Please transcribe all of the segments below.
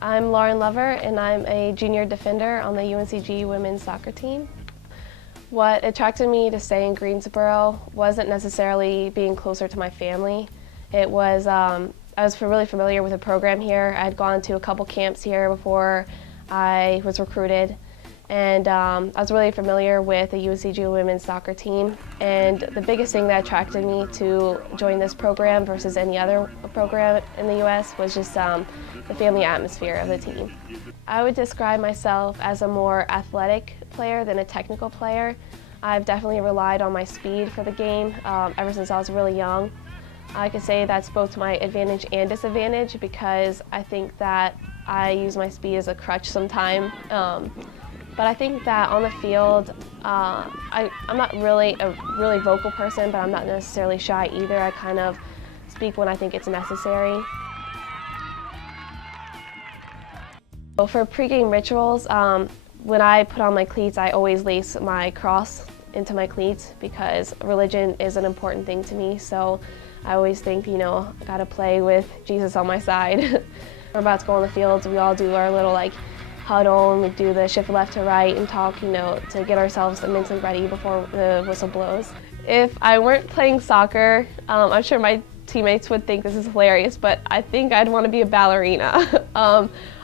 I'm Lauren Lover, and I'm a junior defender on the UNCG women's soccer team. What attracted me to stay in Greensboro wasn't necessarily being closer to my family. It was, I was really familiar with the program here. I'd gone to a couple camps here before I was recruited, and I was really familiar with the UNCG women's soccer team. And the biggest thing that attracted me to join this program versus any other program in the U.S. was just the family atmosphere of the team. I would describe myself as a more athletic player than a technical player. I've definitely relied on my speed for the game ever since I was really young. I could say that's both my advantage and disadvantage because I think that I use my speed as a crutch sometimes. But I think that on the field, I'm not really a really vocal person, but I'm not necessarily shy either. I kind of speak when I think it's necessary. For pregame rituals, when I put on my cleats, I always lace my cross into my cleats because religion is an important thing to me. So I always think, you know, I gotta play with Jesus on my side. We're about to go on the field, we all do our little huddle, and we do the shift left to right and talk, you know, to get ourselves mentally ready before the whistle blows. If I weren't playing soccer, I'm sure my teammates would think this is hilarious, but I think I'd want to be a ballerina.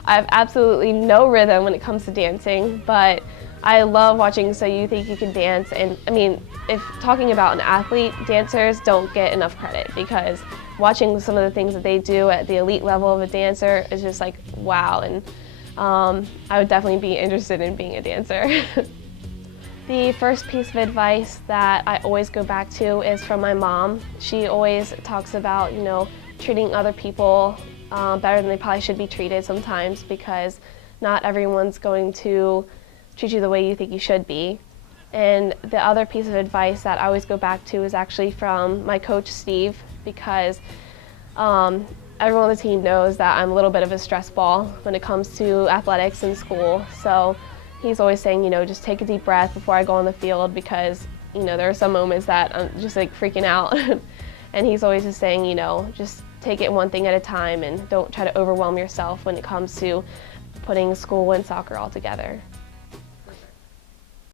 I have absolutely no rhythm when it comes to dancing, but I love watching So You Think You Can Dance. And I mean, if talking about an athlete, dancers don't get enough credit because watching some of the things that they do at the elite level of a dancer is just like, wow. And I would definitely be interested in being a dancer. The first piece of advice that I always go back to is from my mom. She always talks about, you know, treating other people better than they probably should be treated sometimes because not everyone's going to treat you the way you think you should be. And the other piece of advice that I always go back to is actually from my coach, Steve, because everyone on the team knows that I'm a little bit of a stress ball when it comes to athletics in school. So he's always saying, you know, just take a deep breath before I go on the field because, you know, there are some moments that I'm just freaking out. And he's always just saying, you know, just take it one thing at a time and don't try to overwhelm yourself when it comes to putting school and soccer all together.